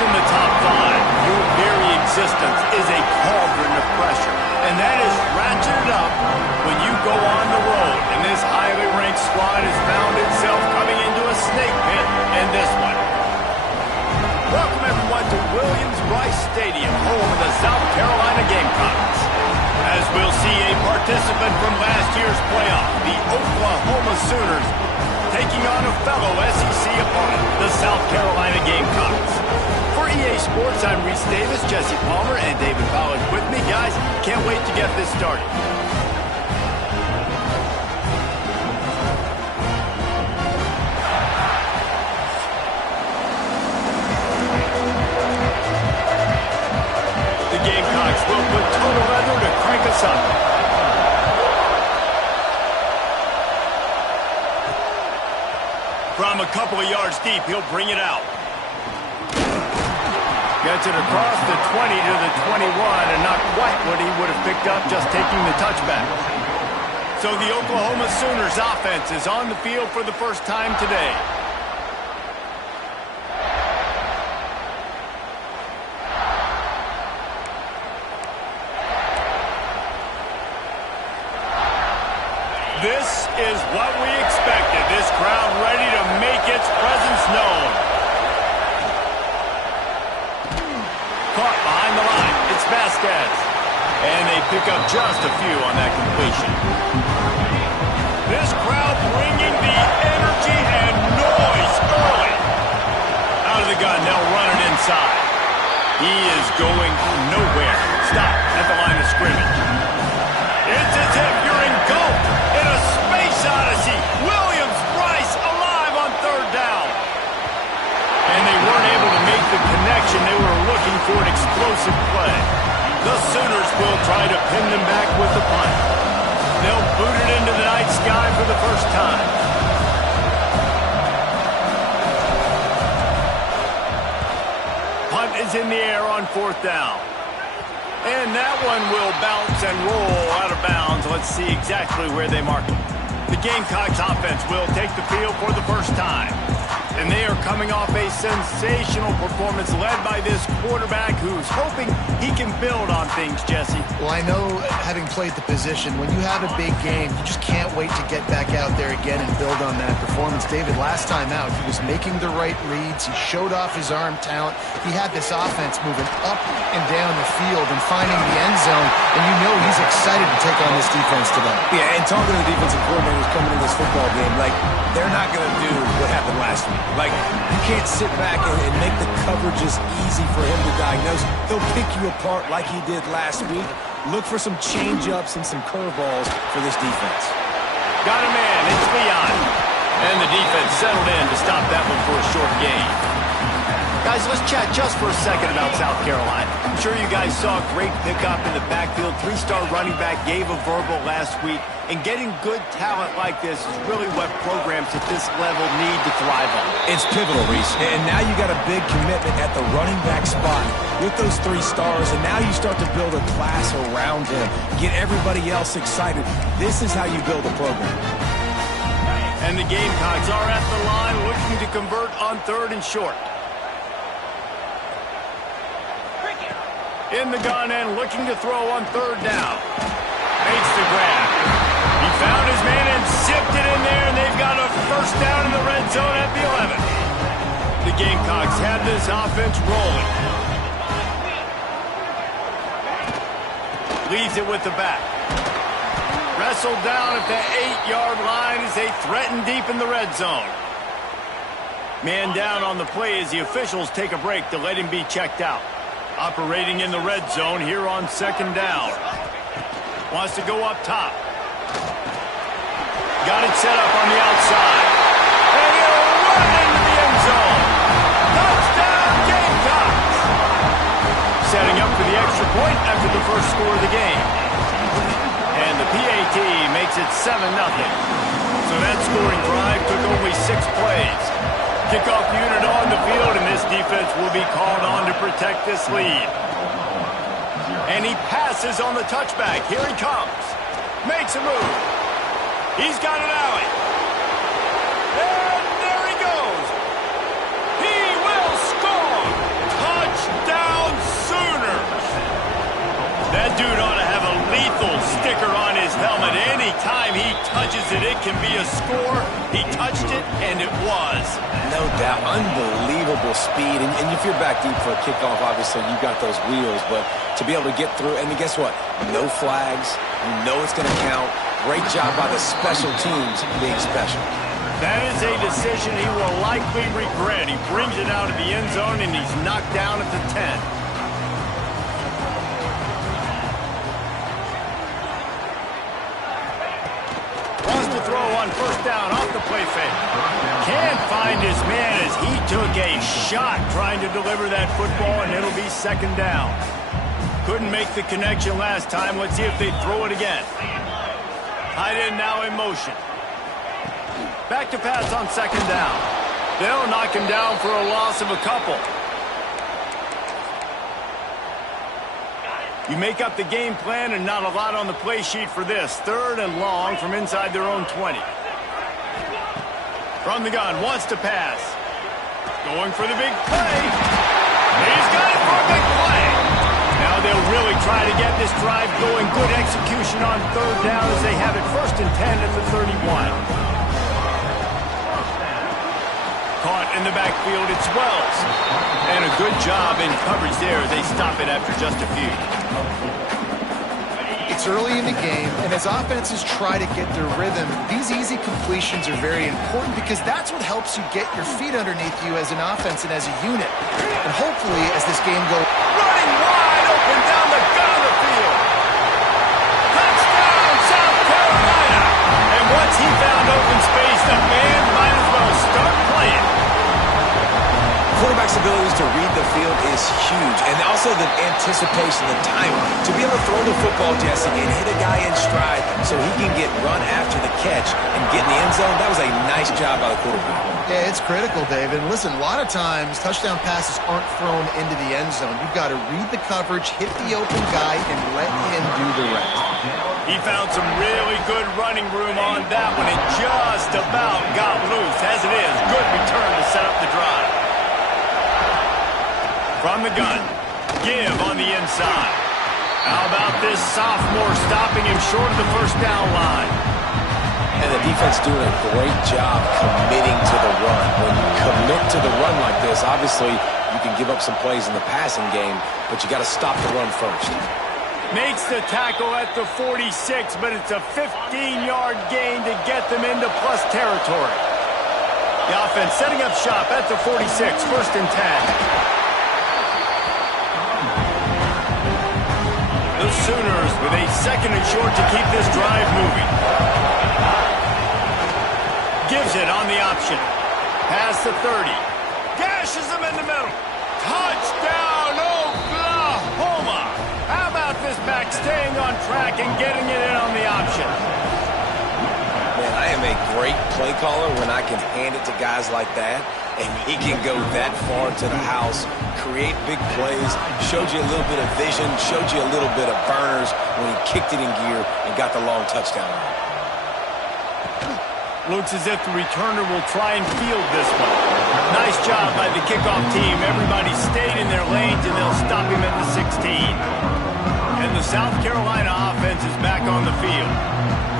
in the top five, your very existence is a cauldron of pressure. And that is ratcheted up when you go on the road. And this highly ranked squad has found itself coming into a snake pit in this one. Welcome, everyone, to Williams-Brice Stadium, home of the South Carolina Gamecocks. As we'll see a participant from last year's playoff, the Oklahoma Sooners, taking on a fellow SEC opponent, the South Carolina Gamecocks. For EA Sports, I'm Reese Davis, Jesse Palmer, and David Pollard with me. Guys, can't wait to get this started. The Gamecocks will put total leather to crank us up. From a couple of yards deep, he'll bring it out. Gets it across the 20 to the 21, and not quite what he would have picked up just taking the touchback. So the Oklahoma Sooners offense is on the field for the first time today. This is what we expected. This crowd ready to make its presence known. Caught behind the line. It's Vasquez. And they pick up just a few on that completion. This crowd bringing the energy and noise early. Out of the gun, they'll run it inside. He is going nowhere. Stop at the line of scrimmage. It's as if you're engulfed in a space odyssey. Williams-Brice alive on third down. And they weren't able to make the connection. They were looking for an explosive play. The Sooners will try to pin them back with the punt. They'll boot it into the night sky for the first time. Punt is in the air on fourth down. And that one will bounce and roll out of bounds. Let's see exactly where they mark it. The Gamecocks offense will take the field for the first time. And they are coming off a sensational performance led by this quarterback who's hoping he can build on things, Jesse. Well, I know, having played the position, when you have a big game, you just can't wait to get back out there again and build on that performance. David, last time out, he was making the right reads. He showed off his arm talent. He had this offense moving up and down the field and finding the end zone. And you know he's excited to take on this defense today. Yeah, and talking to the defensive coordinators coming in this football game, like, they're not going to do what happened last week. Like, you can't sit back and make the coverages easy for him to diagnose. He'll pick you apart like he did last week. Look for some change-ups and some curveballs for this defense. Got a man. It's Leon. And the defense settled in to stop that one for a short gain. Guys, let's chat just for a second about South Carolina. I'm sure you guys saw a great pickup in the backfield. Three-star running back gave a verbal last week. And getting good talent like this is really what programs at this level need to thrive on. It's pivotal, Reese. And now you got a big commitment at the running back spot with those 3 stars. And now you start to build a class around him. Get everybody else excited. This is how you build a program. And the Gamecocks are at the line looking to convert on third and short. In the gun and looking to throw on third down. Makes the grab. He found his man and zipped it in there, and they've got a first down in the red zone at the 11. The Gamecocks have this offense rolling. Leaves it with the back. Wrestled down at the 8-yard line as they threaten deep in the red zone. Man down on the play as the officials take a break to let him be checked out. Operating in the red zone here on second down. Wants to go up top. Got it set up on the outside. And he'll run into the end zone. Touchdown, Gamecocks! Setting up for the extra point after the first score of the game. And the PAT makes it 7-0. So that scoring drive took only 6 plays. Kickoff unit on the field, and this defense will be called on to protect this lead. And he passes on the touchback. Here he comes. Makes a move. He's got an alley. And there he goes. He will score. touches it, it can be a score. He touched it, and it was. No doubt. Unbelievable speed. And if you're back deep for a kickoff, obviously you've got those wheels. But to be able to get through, and guess what? No flags. You know it's going to count. Great job by the special teams being special. That is a decision he will likely regret. He brings it out of the end zone, and he's knocked down at the 10. Throw on first down off the play fake. Can't find his man as he took a shot trying to deliver that football, and it'll be second down. Couldn't make the connection last time. Let's see if they throw it again. Tight end now in motion. Back to pass on second down. They'll knock him down for a loss of a couple. You make up the game plan and not a lot on the play sheet for this. Third and long from inside their own 20. From the gun, wants to pass. Going for the big play. He's got it for a big play. Now they'll really try to get this drive going. Good execution on third down as they have it first and 10 at the 31. Caught in the backfield, it's Wells. And a good job in coverage there. They stop it after just a few. It's early in the game, and as offenses try to get their rhythm, these easy completions are very important because that's what helps you get your feet underneath you as an offense and as a unit. And hopefully, as this game goes... Running wide open down the gut of the field. Touchdown, South Carolina! And once he found open space, the band might as well start playing. Quarterback's abilities to read the field is huge, and also the anticipation, the timing. To be able to throw the football, Jesse, and hit a guy in stride so he can get run after the catch and get in the end zone, that was a nice job by the quarterback. Yeah, it's critical, David. Listen, a lot of times touchdown passes aren't thrown into the end zone. You've got to read the coverage, hit the open guy, and let him do the rest. He found some really good running room on that one. It just about got loose. As it is, good return to set up the drive. From the gun, give on the inside. How about this sophomore stopping him short of the first down line? And the defense doing a great job committing to the run. When you commit to the run like this, obviously you can give up some plays in the passing game, but you got to stop the run first. Makes the tackle at the 46, but it's a 15-yard gain to get them into plus territory. The offense setting up shop at the 46, first and 10. The Sooners with a second and short to keep this drive moving. Gives it on the option. Past the 30. Gashes them in the middle. Touchdown, Oklahoma! How about this back staying on track and getting it in on the option? Man, I am a great play caller when I can hand it to guys like that, and he can go that far to the house, create big plays, showed you a little bit of vision, showed you a little bit of burners when he kicked it in gear and got the long touchdown. Looks as if the returner will try and field this one. Nice job by the kickoff team. Everybody stayed in their lanes, and they'll stop him at the 16. And the South Carolina offense is back on the field.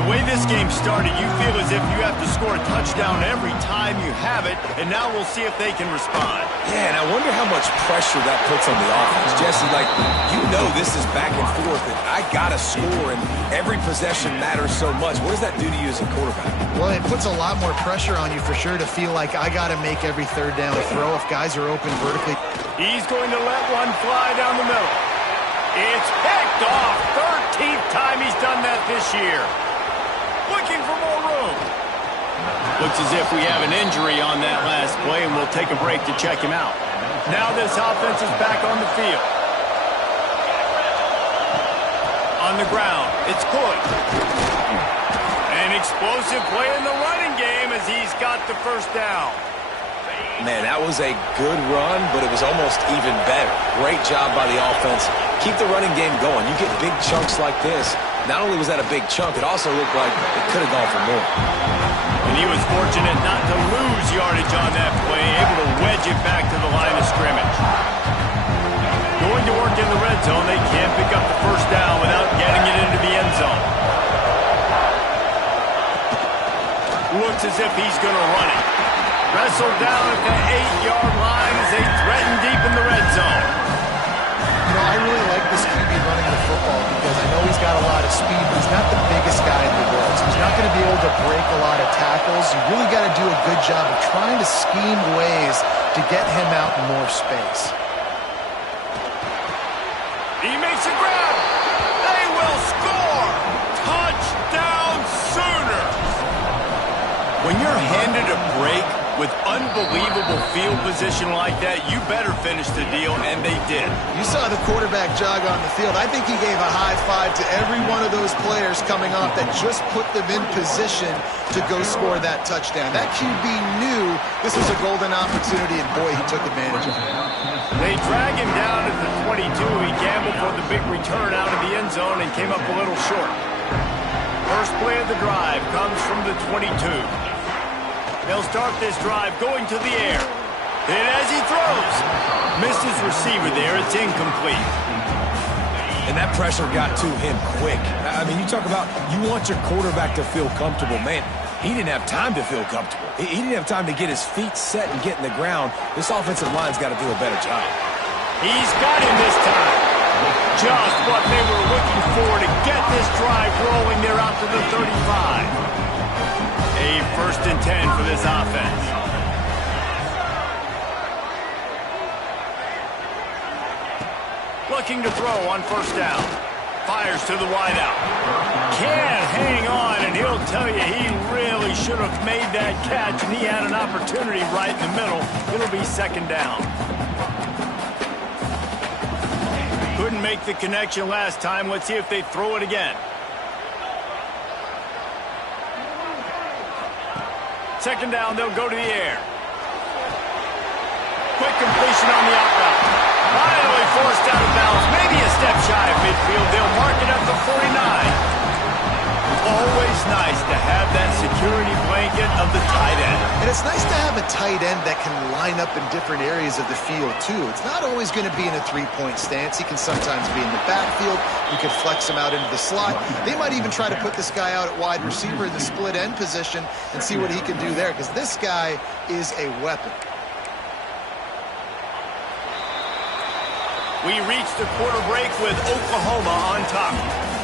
The way this game started, you feel as if you have to score a touchdown every time you have it, and now we'll see if they can respond. Yeah, and I wonder how much pressure that puts on the offense. Jesse, like, you know this is back and forth, and I got to score, and every possession matters so much. What does that do to you as a quarterback? Well, it puts a lot more pressure on you for sure to feel like I got to make every third down throw if guys are open vertically. He's going to let one fly down the middle. It's picked off. 13th time he's done that this year. Looking for more room. Looks as if we have an injury on that last play, and we'll take a break to check him out. Now this offense is back on the field. On the ground, it's good. An explosive play in the running game as he's got the first down. Man, that was a good run, but it was almost even better. Great job by the offense. Keep the running game going. You get big chunks like this. Not only was that a big chunk, it also looked like it could have gone for more. And he was fortunate not to lose yardage on that play, able to wedge it back to the line of scrimmage. Going to work in the red zone, they can't pick up the first down without getting it into the end zone. going to run it. Wrestled down at the 8-yard line as they threaten deep in the red zone. You know, I really like this QB running the football because I know he's got a lot of speed, but he's not the biggest guy in the world. So he's not going to be able to break a lot of tackles. You really got to do a good job of trying to scheme ways to get him out in more space. He makes a grab. They will score. Touchdown Sooners. When you're handed a break with unbelievable field position like that, you better finish the deal, and they did. You saw the quarterback jog on the field. I think he gave a high five to every one of those players coming off that just put them in position to go score that touchdown. That QB knew this was a golden opportunity, and boy, he took advantage of it. They drag him down at the 22. He gambled for the big return out of the end zone and came up a little short. First play of the drive comes from the 22. They'll start this drive going to the air. And as he throws, missed his receiver there. It's incomplete. And that pressure got to him quick. I mean, you talk about you want your quarterback to feel comfortable. Man, he didn't have time to feel comfortable. He didn't have time to get his feet set and get in the ground. This offensive line's got to do a better job. He's got him this time. Just what they were looking for to get this drive rolling. They're out to the 35. A 1st and 10 for this offense. Looking to throw on 1st down. Fires to the wideout. Can't hang on, and he'll tell you he really should have made that catch, and he had an opportunity right in the middle. It'll be 2nd down. Couldn't make the connection last time. Let's see if they throw it again. 2nd down, they'll go to the air. Quick completion on the out route. Finally forced out of bounds. Maybe a step shy of midfield. They'll mark it up to 49. Always nice to have that security blanket of the tight end. And it's nice to have a tight end that can line up in different areas of the field, too. It's not always going to be in a three-point stance. He can sometimes be in the backfield. You can flex him out into the slot. They might even try to put this guy out at wide receiver in the split end position and see what he can do there, because this guy is a weapon. We reached the quarter break with Oklahoma on top.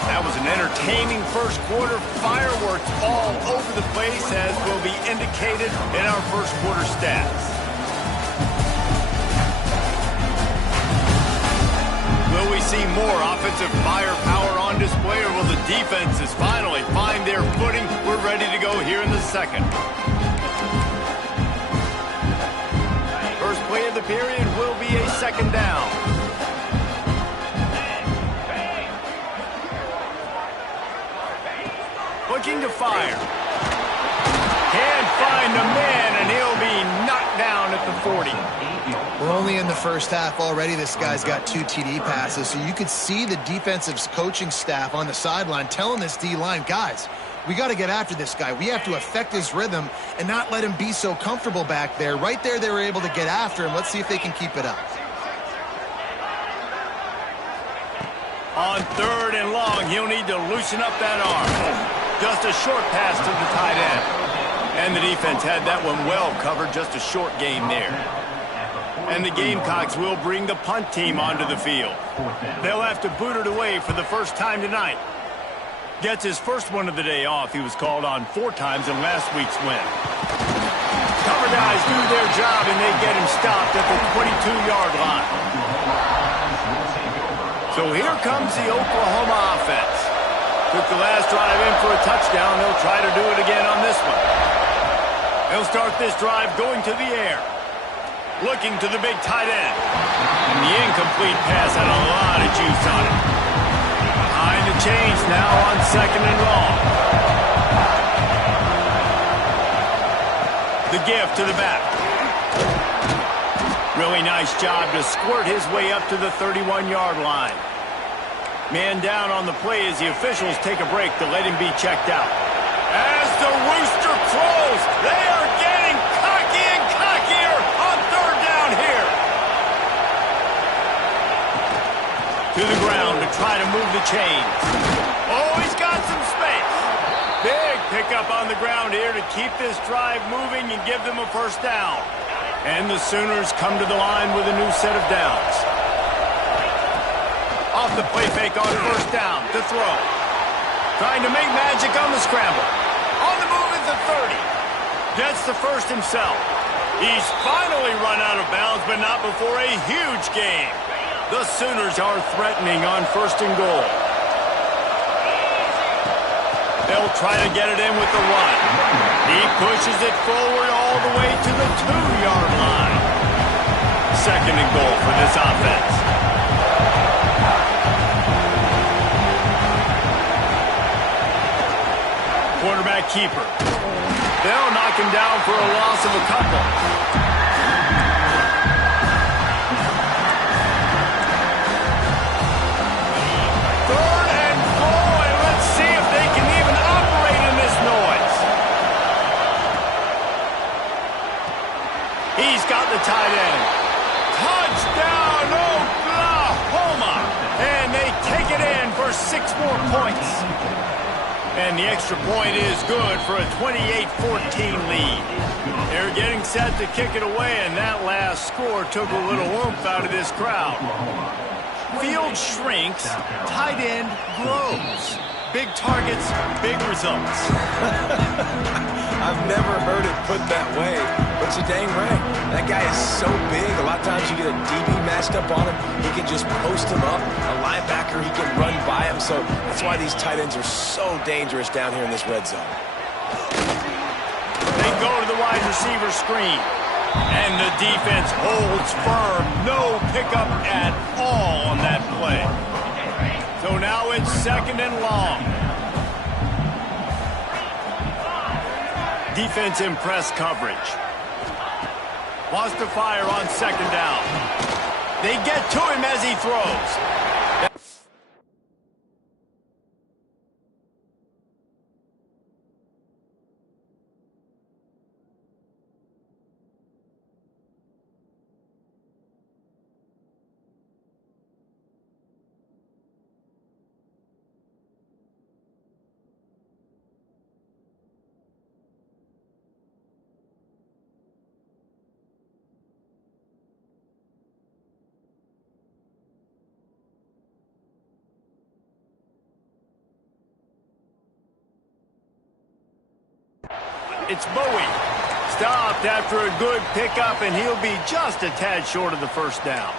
That was an entertaining first quarter. Fireworks all over the place, as will be indicated in our first quarter stats. Will we see more offensive firepower on display, or will the defenses finally find their footing? We're ready to go here in the second. First play of the period will be a 2nd down. Looking to fire. Can't find a man, and he'll be knocked down at the 40. We're only in the first half already. This guy's got 2 TD passes, so you could see the defensive coaching staff on the sideline telling this D-line, guys, we got to get after this guy. We have to affect his rhythm and not let him be so comfortable back there. Right there, they were able to get after him. Let's see if they can keep it up. On 3rd and long, he'll need to loosen up that arm. Just a short pass to the tight end. And the defense had that one well covered. Just a short gain there. And the Gamecocks will bring the punt team onto the field. They'll have to boot it away for the first time tonight. Gets his first one of the day off. He was called on 4 times in last week's win. Cover guys do their job, and they get him stopped at the 22-yard line. So here comes the Oklahoma offense. Took the last drive in for a touchdown. They'll try to do it again on this one. They'll start this drive going to the air. Looking to the big tight end. And the incomplete pass had a lot of juice on it. Behind the chains now on 2nd and long. The give to the back. Really nice job to squirt his way up to the 31-yard line. Man down on the play as the officials take a break to let him be checked out. As the rooster crows, they are getting cocky and cockier on 3rd down here. To the ground to try to move the chains. Oh, he's got some space. Big pickup on the ground here to keep this drive moving and give them a first down. And the Sooners come to the line with a new set of downs. Off the play fake on first down to throw. Trying to make magic on the scramble. On the move at the 30. Gets the first himself. He's finally run out of bounds, but not before a huge gain. The Sooners are threatening on first and goal. They'll try to get it in with the run. He pushes it forward all the way to the 2-yard line. Second and goal for this offense. Quarterback keeper. They'll knock him down for a loss of a couple. Third and goal, and let's see if they can even operate in this noise. He's got the tight end. Touchdown, Oklahoma! And they take it in for 6 more points. And the extra point is good for a 28-14 lead. They're getting set to kick it away, and that last score took a little oomph out of this crowd. Field shrinks, tight end grows. Big targets, big results. I've never heard it put that way, but you're dang right. That guy is so big. A lot of times you get a DB matched up on him. He can just post him up. A linebacker, he can run by him. So that's why these tight ends are so dangerous down here in this red zone. They go to the wide receiver screen. And the defense holds firm. No pickup at all on that play. So now it's second and long. Defense in press coverage. Wants to fire on second down. They get to him as he throws. It's Bowie. Stopped after a good pickup, and he'll be just a tad short of the first down.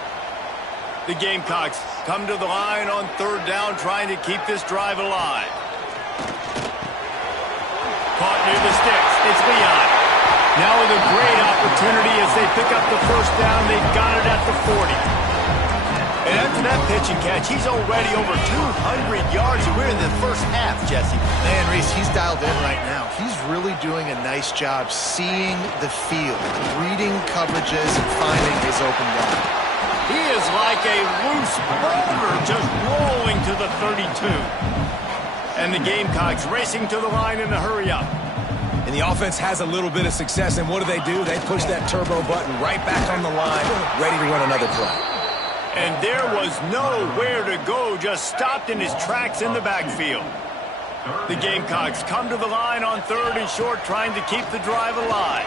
The Gamecocks come to the line on third down, trying to keep this drive alive. Caught near the sticks. It's Leon. Now with a great opportunity as they pick up the first down. They've got it at the 40. And after that pitch and catch, he's already over 200 yards, and we're in the first half, Jesse. Man, Reese, he's dialed in right now. He's really doing a nice job seeing the field, reading coverages, and finding his open guy. He is like a loose boulder just rolling to the 32. And the Gamecocks racing to the line in the hurry-up. And the offense has a little bit of success, and what do? They push that turbo button right back on the line, ready to run another play. And there was nowhere to go, just stopped in his tracks in the backfield. The Gamecocks come to the line on third and short, trying to keep the drive alive.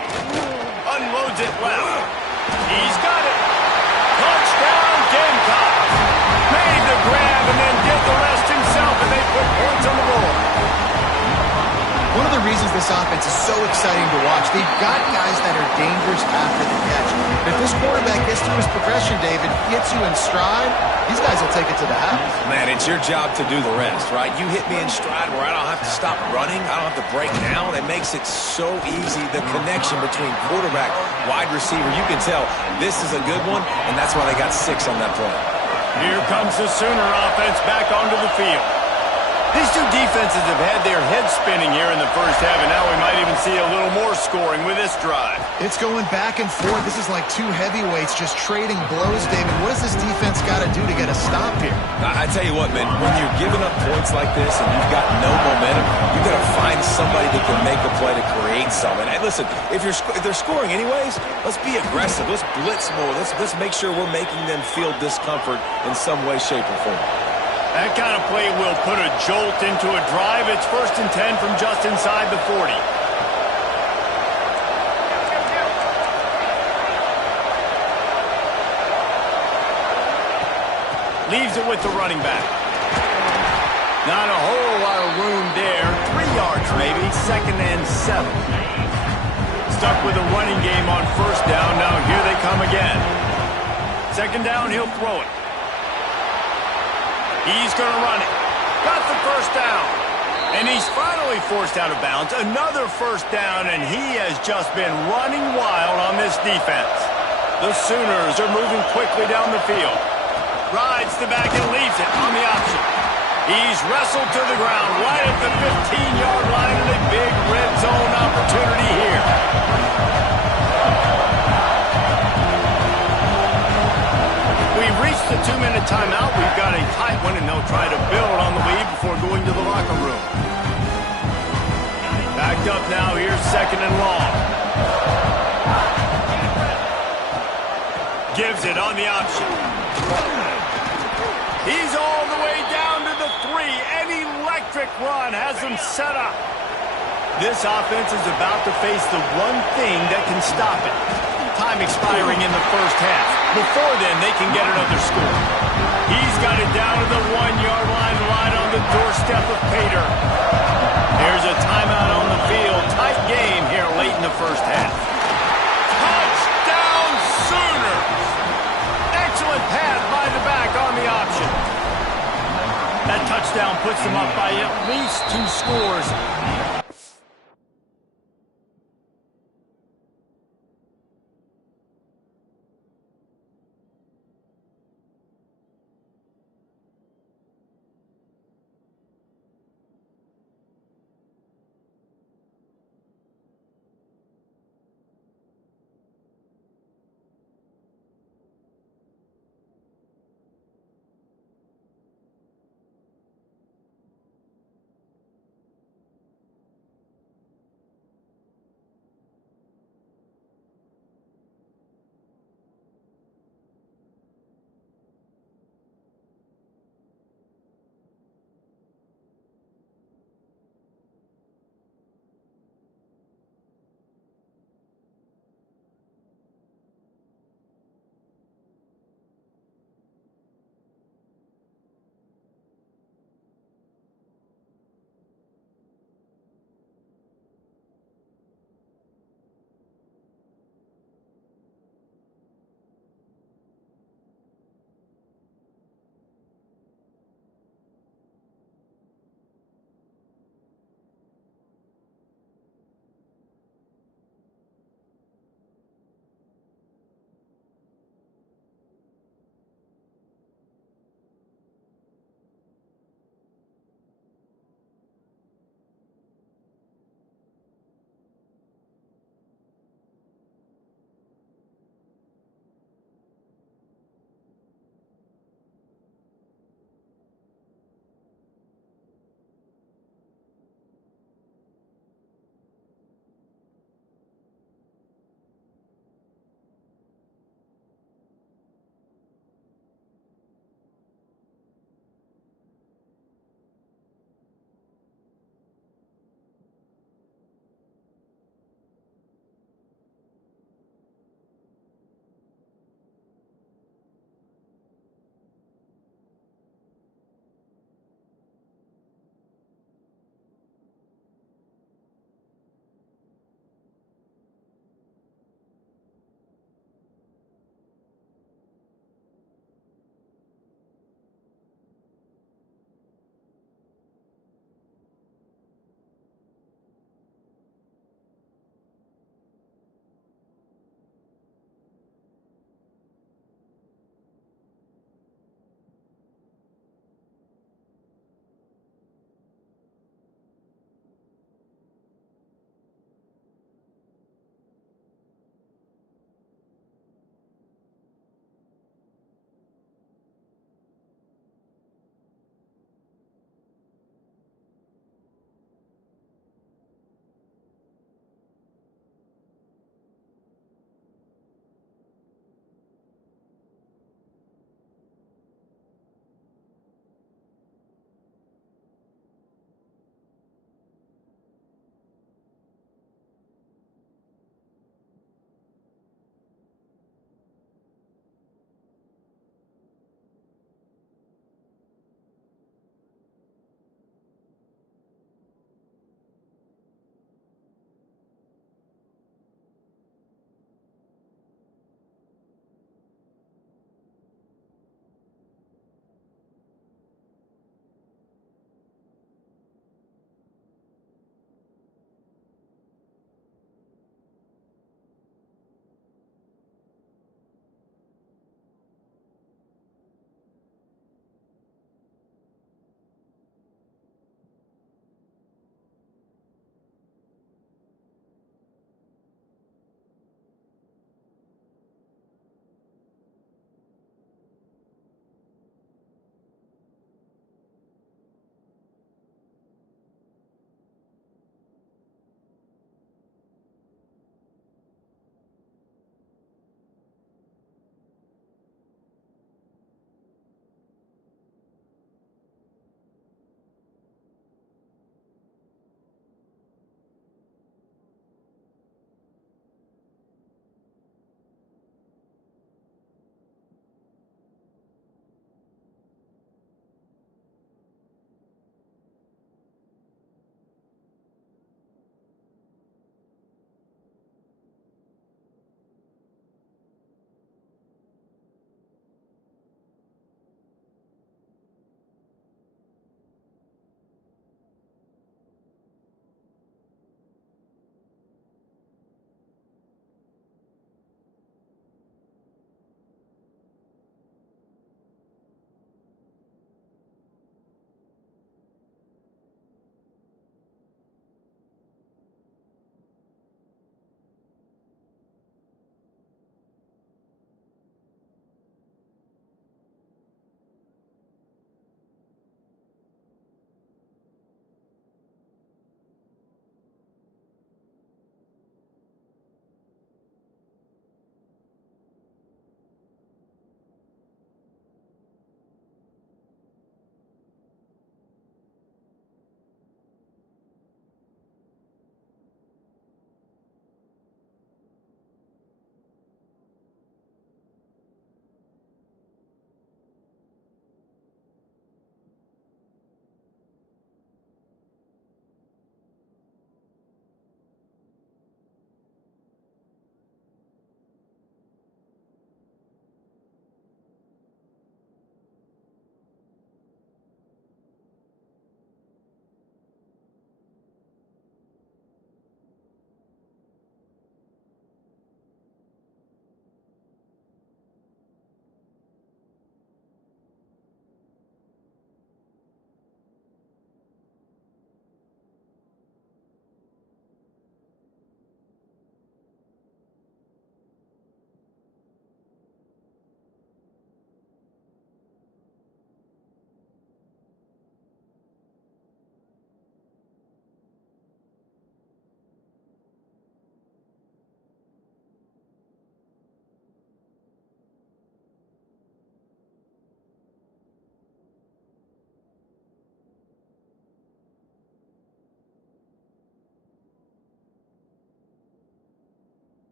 Unloads it left. He's got it. Touchdown, Gamecocks. Made the grab and then did the rest himself, and they put points on the board. One of the reasons this offense is so exciting to watch, they've got guys that are dangerous after the catch. If this quarterback gets through his progression, David, gets you in stride, these guys will take it to the house. Man, it's your job to do the rest, right? You hit me in stride where I don't have to stop running. I don't have to break down. It makes it so easy. The connection between quarterback, wide receiver, you can tell this is a good one, and that's why they got 6 on that play. Here comes the Sooner offense back onto the field. These two defenses have had their heads spinning here in the first half, and now we might even see a little more scoring with this drive. It's going back and forth. This is like two heavyweights just trading blows, David. What does this defense got to do to get a stop here? I tell you what, man, when you're giving up points like this and you've got no momentum, you've got to find somebody that can make a play to create something. And listen, if they're scoring anyways, let's be aggressive. Let's blitz more. Let's make sure we're making them feel discomfort in some way, shape, or form. That kind of play will put a jolt into a drive. It's 1st and 10 from just inside the 40. Leaves it with the running back. Not a whole lot of room there. 3 yards maybe. 2nd and 7. Stuck with a running game on 1st down. Now here they come again. 2nd down, he'll throw it. He's going to run it. Got the 1st down. And he's finally forced out of bounds. Another 1st down, and he has just been running wild on this defense. The Sooners are moving quickly down the field. Rides the back and leaves it on the option. He's wrestled to the ground right at the 15-yard line, and a big red zone opportunity here. We've reached the 2-minute timeout. We've got a tight one, and they'll try to build on the lead before going to the locker room. Backed up now. Here's 2nd and long. Gives it on the option. He's all the way down to the 3. An electric run has him set up. This offense is about to face the one thing that can stop it. Time expiring in the 1st half. Before then, they can get another score. He's got it down to the 1-yard line, right on the doorstep of Pater. There's a timeout on the field. Tight game here late in the 1st half. Touchdown Sooners! Excellent pass by the back on the option. That touchdown puts them up by at least 2 scores.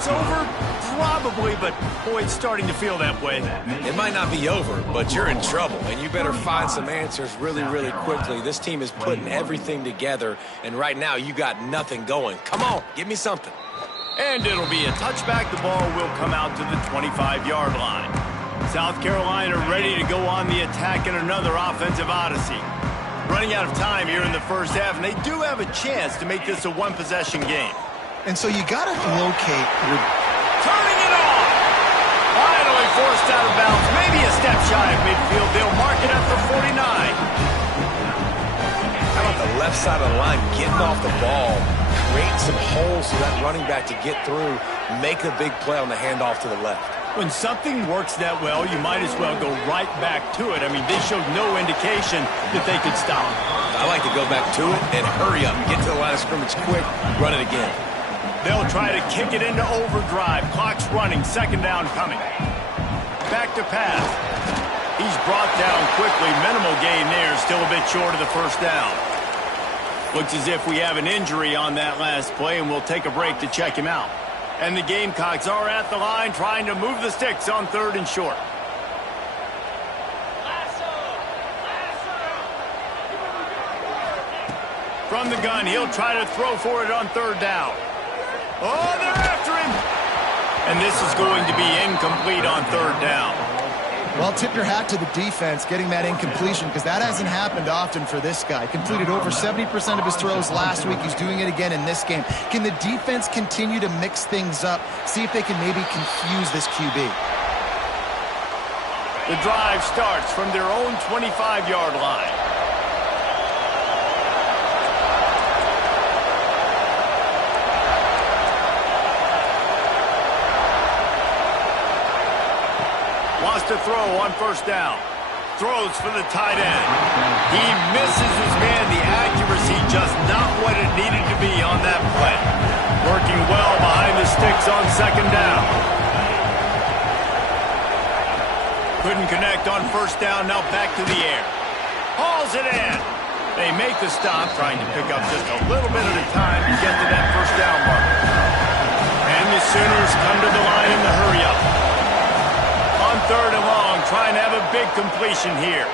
it's over? Probably, but boy, it's starting to feel that way. It might not be over, but you're in trouble, and you better find some answers really, really quickly. This team is putting everything together, and right now you got nothing going. Come on, give me something. And it'll be a touchback. The ball will come out to the 25-yard line. South Carolina ready to go on the attack in another offensive odyssey. Running out of time here in the first half, and they do have a chance to make this a one-possession game. And so you got to locate your... Turning it on! Finally forced out of bounds. Maybe a step shy of midfield. They'll mark it at the 49. How about the left side of the line getting off the ball, creating some holes for that running back to get through, make a big play on the handoff to the left. When something works that well, you might as well go right back to it. I mean, they showed no indication that they could stop. I like to go back to it and hurry up, get to the line of scrimmage quick, run it again. They'll try to kick it into overdrive. Clock's running, second down coming. Back to pass. He's brought down quickly. Minimal gain there, still a bit short of the first down. Looks as if we have an injury on that last play, and we'll take a break to check him out. And the Gamecocks are at the line trying to move the sticks on 3rd and short. From the gun, he'll try to throw for it on 3rd down. Oh, they're after him! And this is going to be incomplete on 3rd down. Well, tip your hat to the defense getting that incompletion, because that hasn't happened often for this guy. Completed over 70% of his throws last week. He's doing it again in this game. Can the defense continue to mix things up, see if they can maybe confuse this QB? The drive starts from their own 25-yard line. Wants to throw on 1st down. Throws for the tight end. He misses his man. The accuracy just not what it needed to be on that play. Working well behind the sticks on 2nd down. Couldn't connect on 1st down. Now back to the air. Hauls it in. They make the stop, trying to pick up just a little bit at a time to get to that 1st down mark. And the Sooners come to the line in the hurry-up. On 3rd and long, trying to have a big completion here.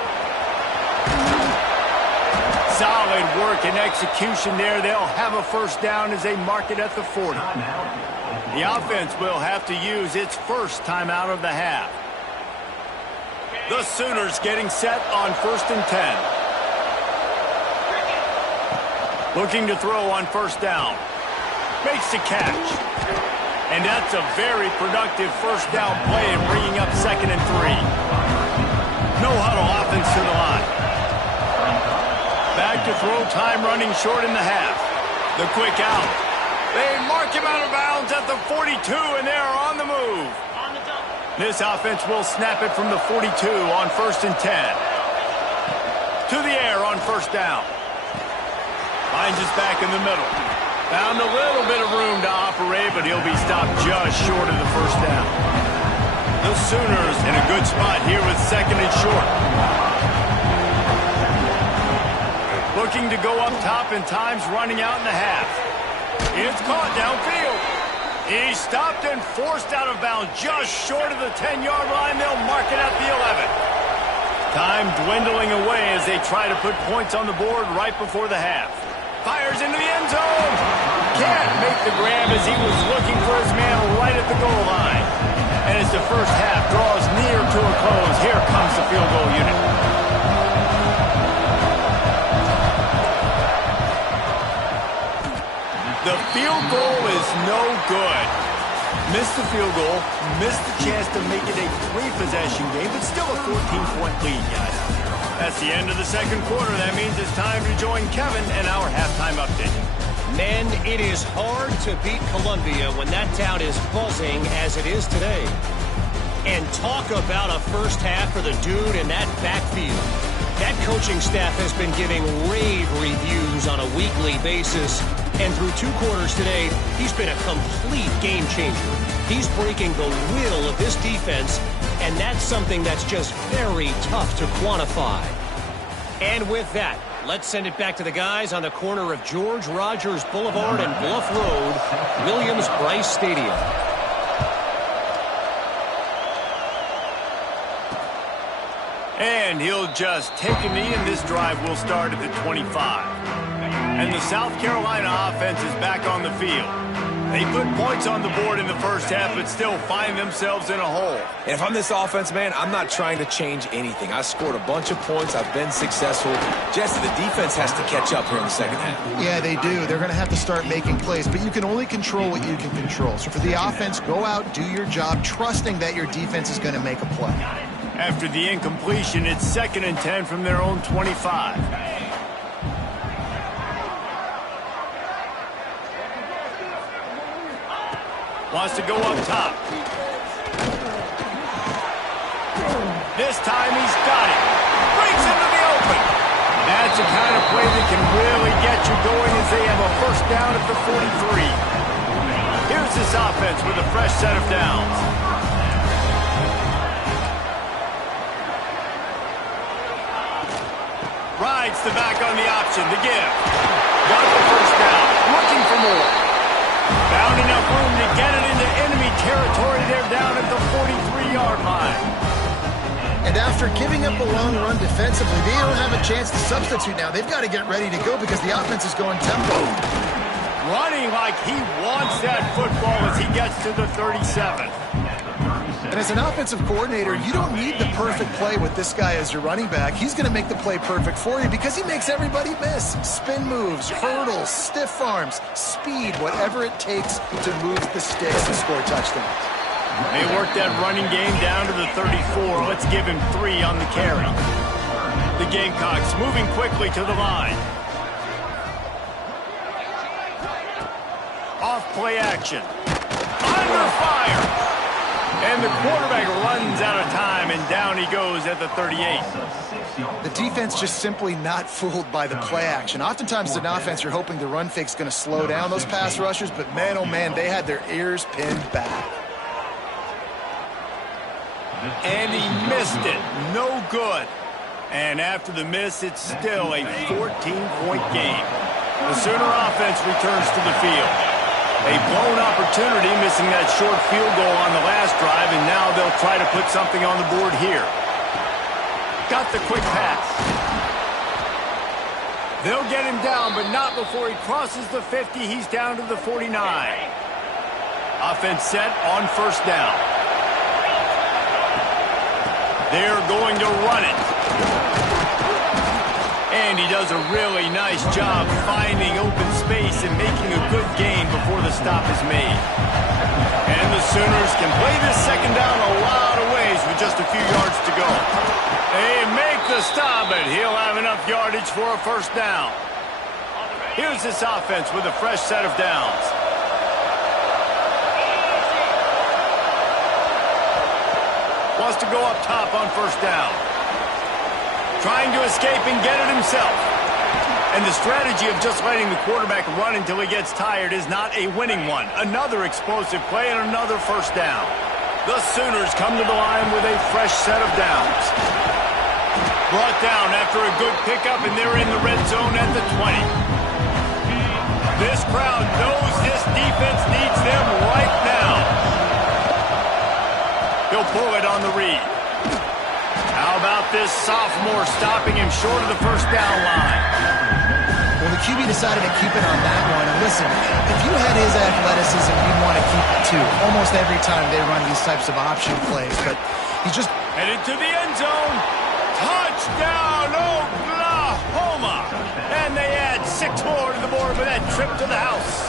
Solid work and execution there. They'll have a 1st down as they mark it at the 40. The offense will have to use its first timeout of the half. The Sooners getting set on 1st and 10. Looking to throw on 1st down. Makes the catch. And that's a very productive 1st down play and bringing up 2nd and 3. No huddle offense to the line. Back to throw, time running short in the half. The quick out. They mark him out of bounds at the 42, and they're on the move. This offense will snap it from the 42 on 1st and 10. To the air on 1st down. Finds his back in the middle. Found a little bit of room to operate, but he'll be stopped just short of the 1st down. The Sooners in a good spot here with 2nd and short. Looking to go up top, and time's running out in the half. It's caught downfield. He's stopped and forced out of bounds just short of the 10-yard line. They'll mark it at the 11. Time dwindling away as they try to put points on the board right before the half. Fires into the end zone. Can't make the grab as he was looking for his man right at the goal line. And as the first half draws near to a close, here comes the field goal unit. The field goal is no good. Missed the field goal, missed the chance to make it a 3-possession game, but still a 14-point lead, guys. That's the end of the 2nd quarter. That means it's time to join Kevin and our halftime update. Men, it is hard to beat Columbia when that town is buzzing as it is today. And talk about a first half for the dude in that backfield. That coaching staff has been giving rave reviews on a weekly basis. And through 2 quarters today, he's been a complete game changer. He's breaking the will of this defense, and that's something that's just very tough to quantify. And with that, let's send it back to the guys on the corner of George Rogers Boulevard and Bluff Road, Williams-Brice Stadium. And he'll just take a knee, and this drive will start at the 25. And the South Carolina offense is back on the field. They put points on the board in the first half, but still find themselves in a hole. And if I'm this offense, man, I'm not trying to change anything. I scored a bunch of points. I've been successful. Jesse, the defense has to catch up here in the second half. Yeah, they do. They're going to have to start making plays, but you can only control what you can control. So for the offense, go out, do your job, trusting that your defense is going to make a play. After the incompletion, it's 2nd and 10 from their own 25. Wants to go up top. This time he's got it. Breaks into the open. That's the kind of play that can really get you going as they have a first down at the 43. Here's this offense with a fresh set of downs. Rides the back on the option. The give. Got the first down. Looking for more. Found enough room to get it into enemy territory. They're down at the 43-yard line. And after giving up a long run defensively, they don't have a chance to substitute now. They've got to get ready to go because the offense is going tempo. Running like he wants that football as he gets to the 37. And as an offensive coordinator, you don't need the perfect play with this guy as your running back. He's going to make the play perfect for you because he makes everybody miss. Spin moves, hurdles, stiff arms, speed, whatever it takes to move the sticks and score touchdowns. They work that running game down to the 34. Let's give him 3 on the carry. The Gamecocks moving quickly to the line. Off play action. Under fire. And the quarterback runs out of time, and down he goes at the 38. The defense just simply not fooled by the play action. Oftentimes as an offense, you're hoping the run fake's going to slow down those pass rushers, but man, oh man, they had their ears pinned back. And he missed it. No good. And after the miss, it's still a 14-point game. The Sooner offense returns to the field. A blown opportunity, missing that short field goal on the last drive, and now they'll try to put something on the board here. Got the quick pass. They'll get him down, but not before he crosses the 50. He's down to the 49. Offense set on first down. They're going to run it. And he does a really nice job finding open space and making a good gain before the stop is made. And the Sooners can play this second down a lot of ways with just a few yards to go. They make the stop, but he'll have enough yardage for a first down. Here's this offense with a fresh set of downs. Wants to go up top on first down. Trying to escape and get it himself. And the strategy of just letting the quarterback run until he gets tired is not a winning one. Another explosive play and another first down. The Sooners come to the line with a fresh set of downs. Brought down after a good pickup, and they're in the red zone at the 20. This crowd knows this defense needs them right now. He'll pull it on the read. How about this sophomore stopping him short of the first down line? Well, the QB decided to keep it on that one. And listen, if you had his athleticism, you'd want to keep it too. Almost every time they run these types of option plays, but he's just headed to the end zone. Touchdown, Oklahoma! And they add 6 more to the board with that trip to the house.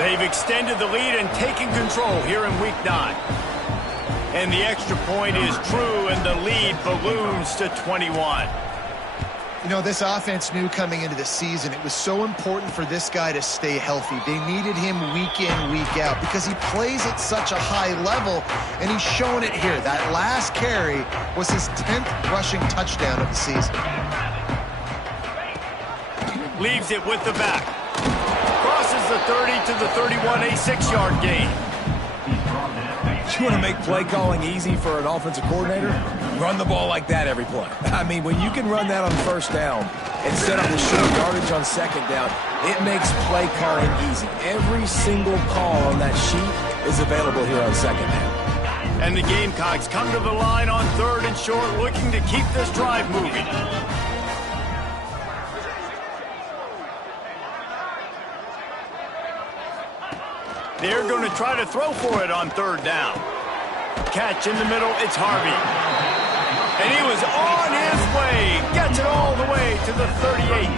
They've extended the lead and taken control here in Week 9. And the extra point is true, and the lead balloons to 21. You know, this offense knew coming into the season it was so important for this guy to stay healthy. They needed him week in, week out because he plays at such a high level, and he's shown it here. That last carry was his 10th rushing touchdown of the season. Leaves it with the back. Crosses the 30 to the 31, a 6-yard gain. You want to make play calling easy for an offensive coordinator? Run the ball like that every play. I mean, when you can run that on first down and set up the short yardage on second down, it makes play calling easy. Every single call on that sheet is available here on second down. And the Gamecocks come to the line on 3rd and short, looking to keep this drive moving. They're going to try to throw for it on 3rd down. Catch in the middle, it's Harvey. And he was on his way. Gets it all the way to the 38.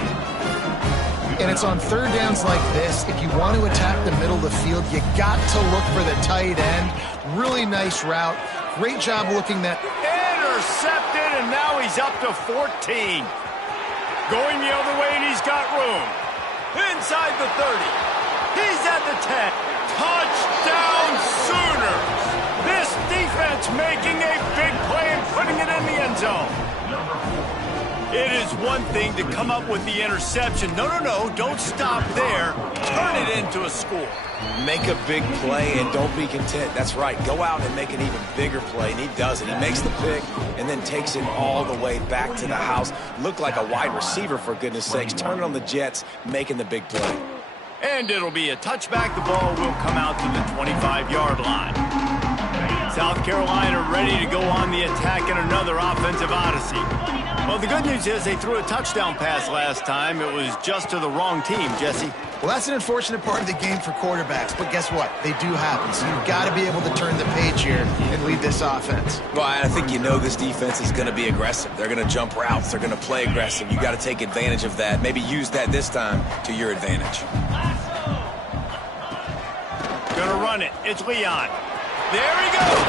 And it's on 3rd downs like this. If you want to attack the middle of the field, you got to look for the tight end. Really nice route. Great job looking that. Intercepted, and now he's up to 14. Going the other way, and he's got room. Inside the 30. He's at the 10. Touchdown Sooners! This defense making a big play and putting it in the end zone. It is one thing to come up with the interception. No, don't stop there. Turn it into a score. Make a big play and don't be content. That's right. Go out and make an even bigger play, and he does it. He makes the pick and then takes it all the way back to the house. Looked like a wide receiver, for goodness sakes. Turning on the Jets, making the big play. And it'll be a touchback. The ball will come out to the 25-yard line. South Carolina ready to go on the attack in another offensive odyssey. Well, the good news is they threw a touchdown pass last time. It was just to the wrong team, Jesse. Well, that's an unfortunate part of the game for quarterbacks, but guess what? They do happen, so you've got to be able to turn the page here and lead this offense. Well, I think you know this defense is going to be aggressive. They're going to jump routes. They're going to play aggressive. You got to take advantage of that. Maybe use that this time to your advantage. Going to run it. It's Leon. There he goes.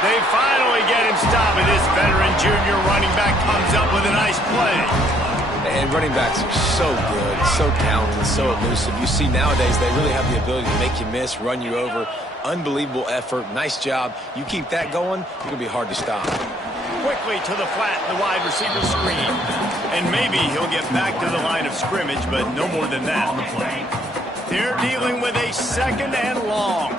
They finally get him stopped, and this veteran junior running back comes up with a nice play. And running backs are so good, so talented, so elusive. You see nowadays they really have the ability to make you miss, run you over. Unbelievable effort. Nice job. You keep that going, you're going to be hard to stop. Quickly to the flat, the wide receiver screen. And maybe he'll get back to the line of scrimmage, but no more than that. They're dealing with a 2nd and long.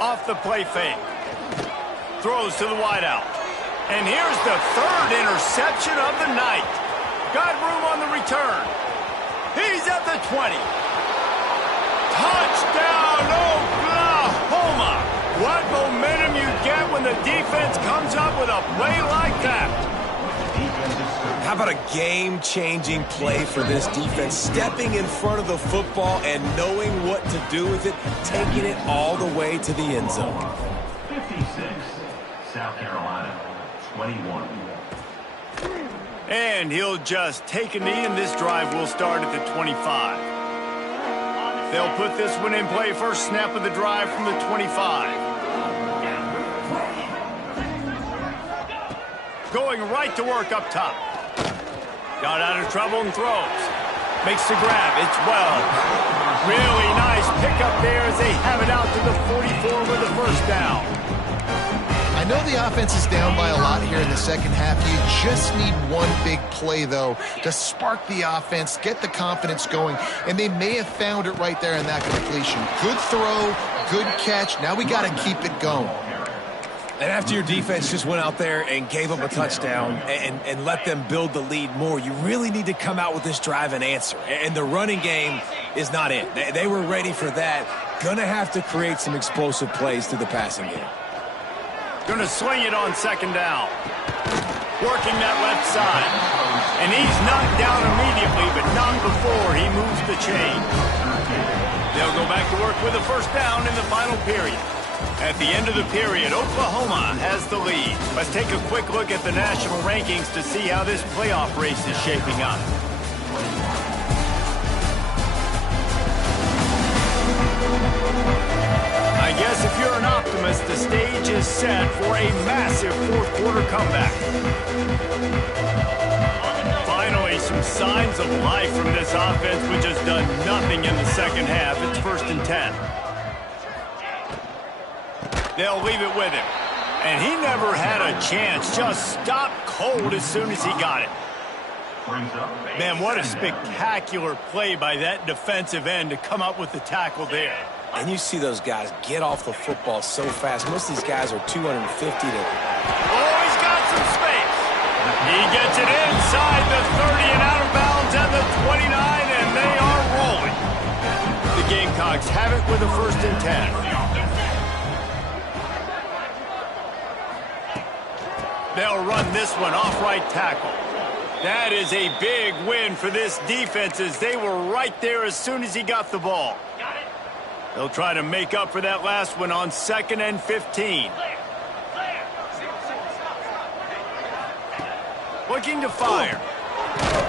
Off the play fake. Throws to the wideout. And here's the 3rd interception of the night. Got room on the return. He's at the 20. Touchdown, Oklahoma! What momentum you get when the defense comes up with a play like that. How about a game-changing play for this defense? Stepping in front of the football and knowing what to do with it, taking it all the way to the end zone. 56, South Carolina, 21. And he'll just take a knee, and this drive will start at the 25. They'll put this one in play. First snap of the drive from the 25. Going right to work up top. Got out of trouble and throws. Makes the grab. It's Wells. Really nice pickup there as they have it out to the 44 with the first down. I know the offense is down by a lot here in the second half. You just need one big play, though, to spark the offense, get the confidence going, and they may have found it right there in that completion. Good throw, good catch. Now we got to keep it going. And after your defense just went out there and gave up a touchdown and let them build the lead more, you really need to come out with this drive and answer. And the running game is not it. They were ready for that. Gonna have to create some explosive plays through the passing game. Gonna sling it on 2nd down. Working that left side. And he's knocked down immediately, but not before he moves the chain. They'll go back to work with a first down in the final period. At the end of the period, Oklahoma has the lead. Let's take a quick look at the national rankings to see how this playoff race is shaping up. I guess if you're an optimist, the stage is set for a massive fourth-quarter comeback. Finally, some signs of life from this offense, which has done nothing in the second half. It's 1st and 10. They'll leave it with him. And he never had a chance. Just stopped cold as soon as he got it. Man, what a spectacular play by that defensive end to come up with the tackle there. And you see those guys get off the football so fast. Most of these guys are 250 to... Oh, he's got some space. He gets it inside the 30 and out of bounds It's at the 29, and they are rolling. The Gamecocks have it with a 1st and 10. They'll run this one off right tackle. That is a big win for this defense as they were right there as soon as he got the ball. They'll try to make up for that last one on 2nd and 15. Looking to fire.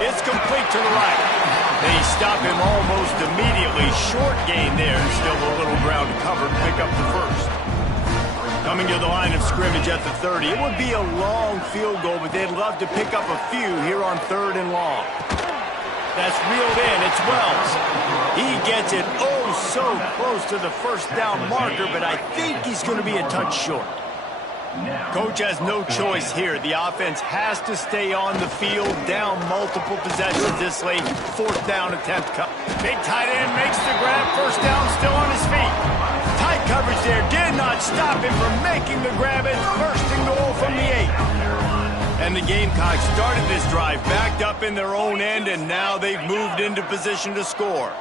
It's complete to the right. They stop him almost immediately. Short gain there. Still a little ground to cover to pick up the 1st. Coming to the line of scrimmage at the 30. It would be a long field goal, but they'd love to pick up a few here on 3rd and long. That's reeled in. It's Wells. He gets it so close to the 1st down marker, but I think he's going to be a touch short. Coach has no choice here. The offense has to stay on the field, down multiple possessions this late. 4th down attempt. Big tight end makes the grab. 1st down, still on his feet. Tight coverage there did not stop him from making the grab. It's 1st and goal from the 8. And the Gamecocks started this drive backed up in their own end, and now they've moved into position to score.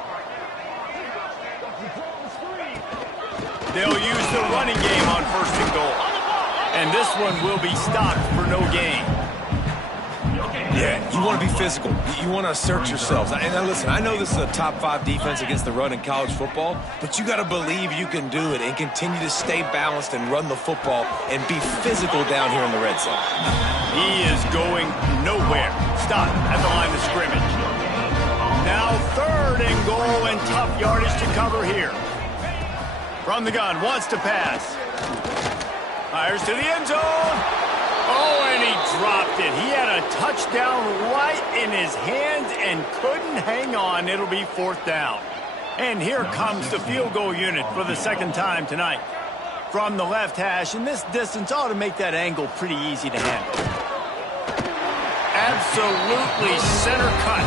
They'll use the running game on 1st and goal. And this one will be stopped for no gain. Yeah, you want to be physical. You want to assert yourselves. And now listen, I know this is a top 5 defense against the run in college football, but you got to believe you can do it and continue to stay balanced and run the football and be physical down here in the red zone. He is going nowhere. Stop at the line of scrimmage. Now 3rd and goal and tough yardage to cover here. From the gun, wants to pass. Fires to the end zone. Oh, and he dropped it. He had a touchdown right in his hands and couldn't hang on. It'll be 4th down. And here comes the field goal unit for the 2nd time tonight. From the left hash, and this distance ought to make that angle pretty easy to handle. Absolutely center cut.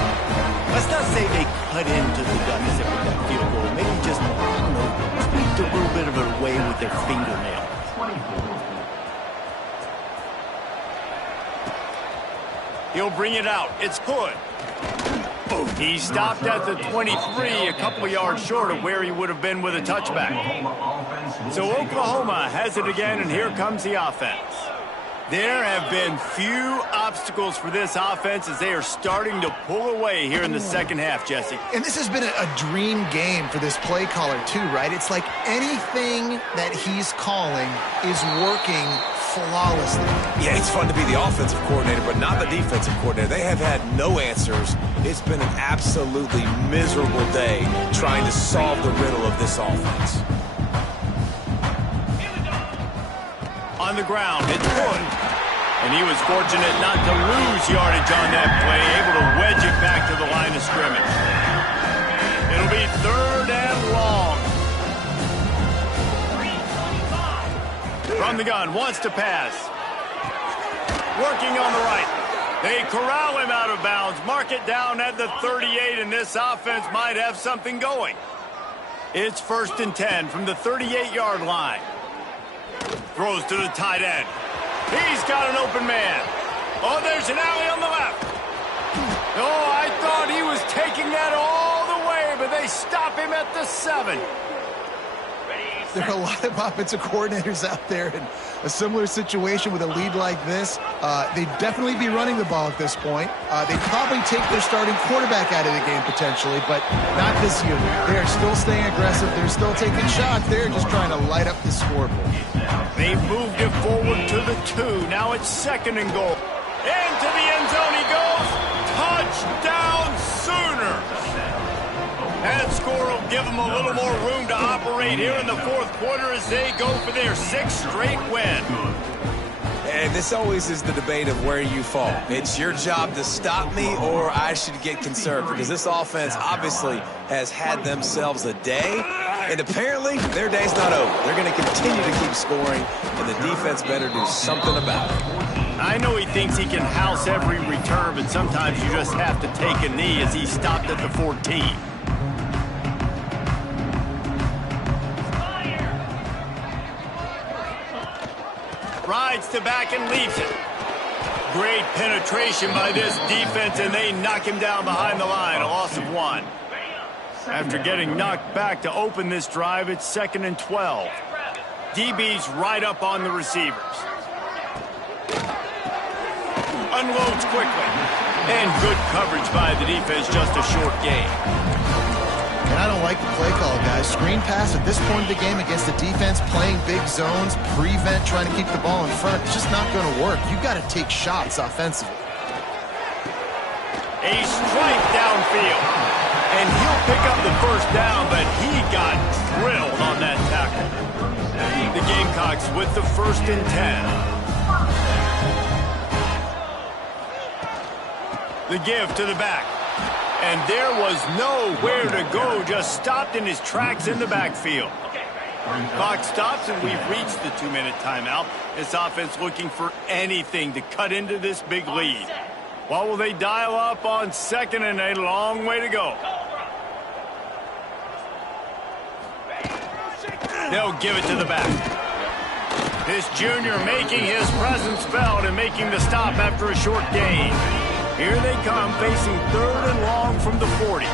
Let's not say they cut into the guns with that field goal. Maybe just, I don't know, tweaked a little bit of it away with their fingernail. He'll bring it out. It's good. He stopped at the 23, a couple of yards short of where he would have been with a touchback. So Oklahoma has it again, and here comes the offense. There have been few obstacles for this offense as they are starting to pull away here in the 2nd half, Jesse. And this has been a dream game for this play caller, too, right? It's like anything that he's calling is working flawlessly. Yeah, it's fun to be the offensive coordinator, but not the defensive coordinator. They have had no answers. It's been an absolutely miserable day trying to solve the riddle of this offense. On the ground, it's Wood. And he was fortunate not to lose yardage on that play, able to wedge it back to the line of scrimmage. It'll be 3rd and long. From the gun, wants to pass. Working on the right. They corral him out of bounds, mark it down at the 38, and this offense might have something going. It's 1st and 10 from the 38-yard line. Throws to the tight end. He's got an open man. Oh, there's an alley on the left. Oh, I thought he was taking that all the way, but they stop him at the 7. There are a lot of offensive coordinators out there in a similar situation with a lead like this. They'd definitely be running the ball at this point. They'd probably take their starting quarterback out of the game potentially, but not this year. They're still staying aggressive. They're still taking shots. They're just trying to light up the scoreboard. They've moved it forward to the 2. Now it's 2nd and goal. Into the end zone he goes. Touchdown Sooners. That score will give them a little more room to operate here in the 4th quarter as they go for their 6th straight win. And this always is the debate of where you fall. It's your job to stop me or I should get concerned because this offense obviously has had themselves a day, and apparently their day's not over. They're going to continue to keep scoring, and the defense better do something about it. I know he thinks he can house every return, but sometimes you just have to take a knee as he stopped at the 14. Rides to back and leaves it. Great penetration by this defense, and they knock him down behind the line, a loss of 1. After getting knocked back to open this drive, it's 2nd and 12. DB's right up on the receivers. Unloads quickly. And good coverage by the defense, just a short gain. And I don't like the play call, guys. Screen pass at this point of the game against the defense, playing big zones, prevent, trying to keep the ball in front. It's just not going to work. You got to take shots offensively. A strike downfield. And he'll pick up the first down, but he got drilled on that tackle. The Gamecocks with the 1st and 10. The give to the back. And there was nowhere to go, just stopped in his tracks in the backfield. Clock stops, and we've reached the 2-minute timeout. This offense looking for anything to cut into this big lead. What will they dial up on 2nd and a long way to go? They'll give it to the back. This junior making his presence felt and making the stop after a short gain. Here they come, facing 3rd and long from the 40.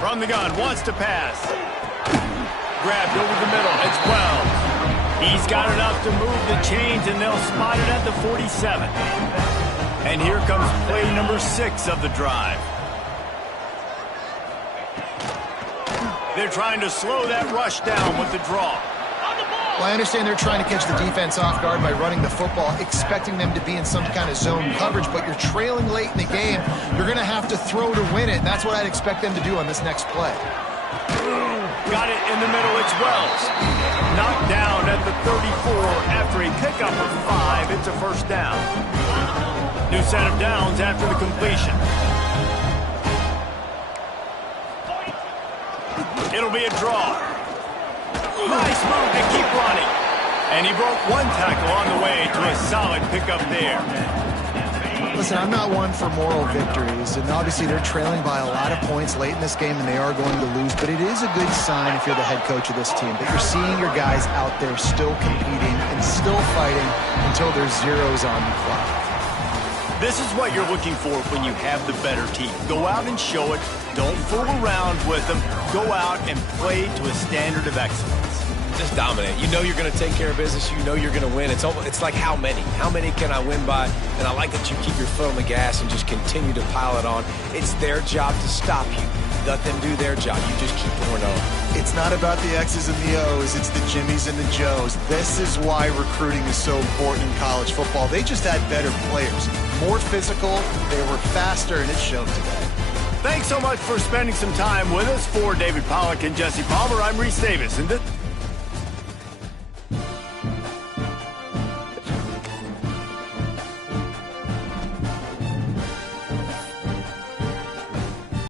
From the gun, wants to pass. Grabbed over the middle, it's 12. He's got enough to move the chains, and they'll spot it at the 47. And here comes play number 6 of the drive. They're trying to slow that rush down with the draw. Well, I understand they're trying to catch the defense off guard by running the football, expecting them to be in some kind of zone coverage, but you're trailing late in the game. You're going to have to throw to win it, and that's what I'd expect them to do on this next play. Got it in the middle, it's Wells. Knocked down at the 34 after a pickup of 5. It's a first down. New set of downs after the completion. It'll be a draw. Nice move to keep running. And he broke one tackle on the way to a solid pickup there. Listen, I'm not one for moral victories, and obviously they're trailing by a lot of points late in this game, and they are going to lose, but it is a good sign if you're the head coach of this team that you're seeing your guys out there still competing and still fighting until there's zeros on the clock. This is what you're looking for when you have the better team. Go out and show it. Don't fool around with them. Go out and play to a standard of excellence. Just dominate. You know you're going to take care of business. You know you're going to win. It's like how many? How many can I win by? And I like that you keep your foot on the gas and just continue to pile it on. It's their job to stop you. Let them do their job. You just keep pouring on. It's not about the X's and the O's. It's the Jimmies and the Joes. This is why recruiting is so important in college football. They just had better players. More physical, they were faster, and it showed today. Thanks so much for spending some time with us. For David Pollack and Jesse Palmer, I'm Reese Davis. And